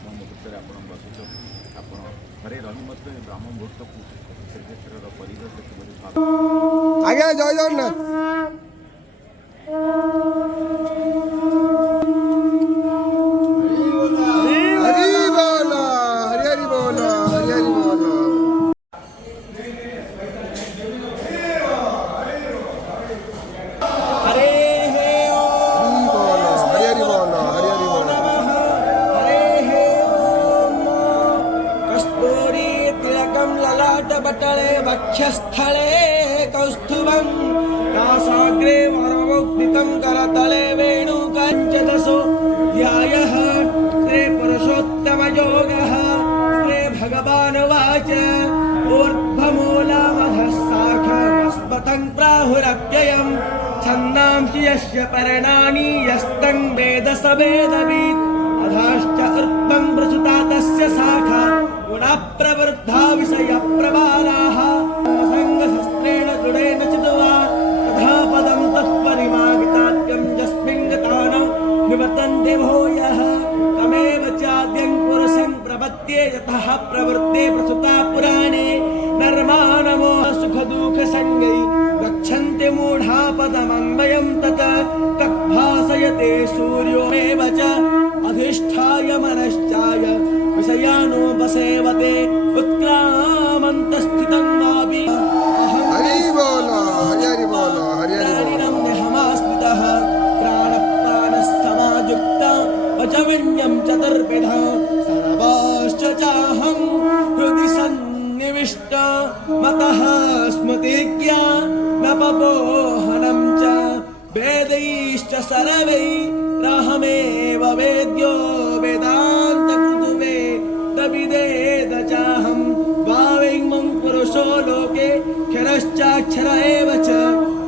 ब्राह्मण मुहूर्त आप बसुच आप घरे रही ब्राह्मण मुहूर्त को श्रीक्षेत्र परिवेश आज्ञा जय जगन्नाथ। बटले वक्षस्थले कौस्तुभं नासाग्रे वरमुक्तितं करतले वेणुकञ्चदशो ध्यायः श्री पुरुषोत्तमयोगः श्री भगवानुवाच ऊर्ध्वमूलमधः शाखमस्मतं प्राहुरव्ययं छन्दांसि यस्य पर्णानि यस्तं वेद स वेदवित् अधश्च ऊर्ध्वं प्रसुता तस्य शाखा गुणः प्रवृद्धा विषयप्रवालाः संगशस्त्रेण दृढेन चित्वा तथा पदं तत्परिमार्गिताख्यं यस्मिन् गतानो निवर्तन्ते भूयः तमेव चाद्यं पुरुषं प्रपद्ये यतः प्रवृत्ते प्रसुता पुराणे नर्मानमो सुखदुःखसङ्गै गच्छन्ति मूढा पदमन्वयं तत् तद्भासयते सूर्योमेव च अधिष्ठाय मनश्चाय विषयानुपसेवते उत्क्रामन्तस्थितं वापि अहमास्मितः प्राणः वचविन्यं चतुर्विधः सर्वश्च चाहं हृदि सन्निविष्ट मतः स्मृतिज्ञानपपोहनं च वेदैश्च सर्वैरहमेव वेद्यो वेदान्तकृतुवे तविदेद चाहं वावैमं पुरुषो लोके क्षरश्चाक्षर एव च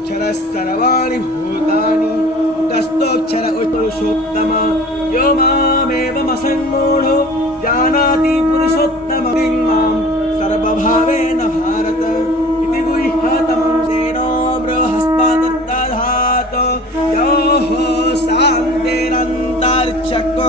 क्षरः सर्वाणि भूतानि तस्थोऽक्षर पुरुषोत्तम यो मामेवमसम्मूढो जानाति पुरुषोत्तमं मां सर्वभावेन भारत इति गुह्यतमं तेनो बृहस्पतिर्दधातु योः शान्तिरन्तरिक्षको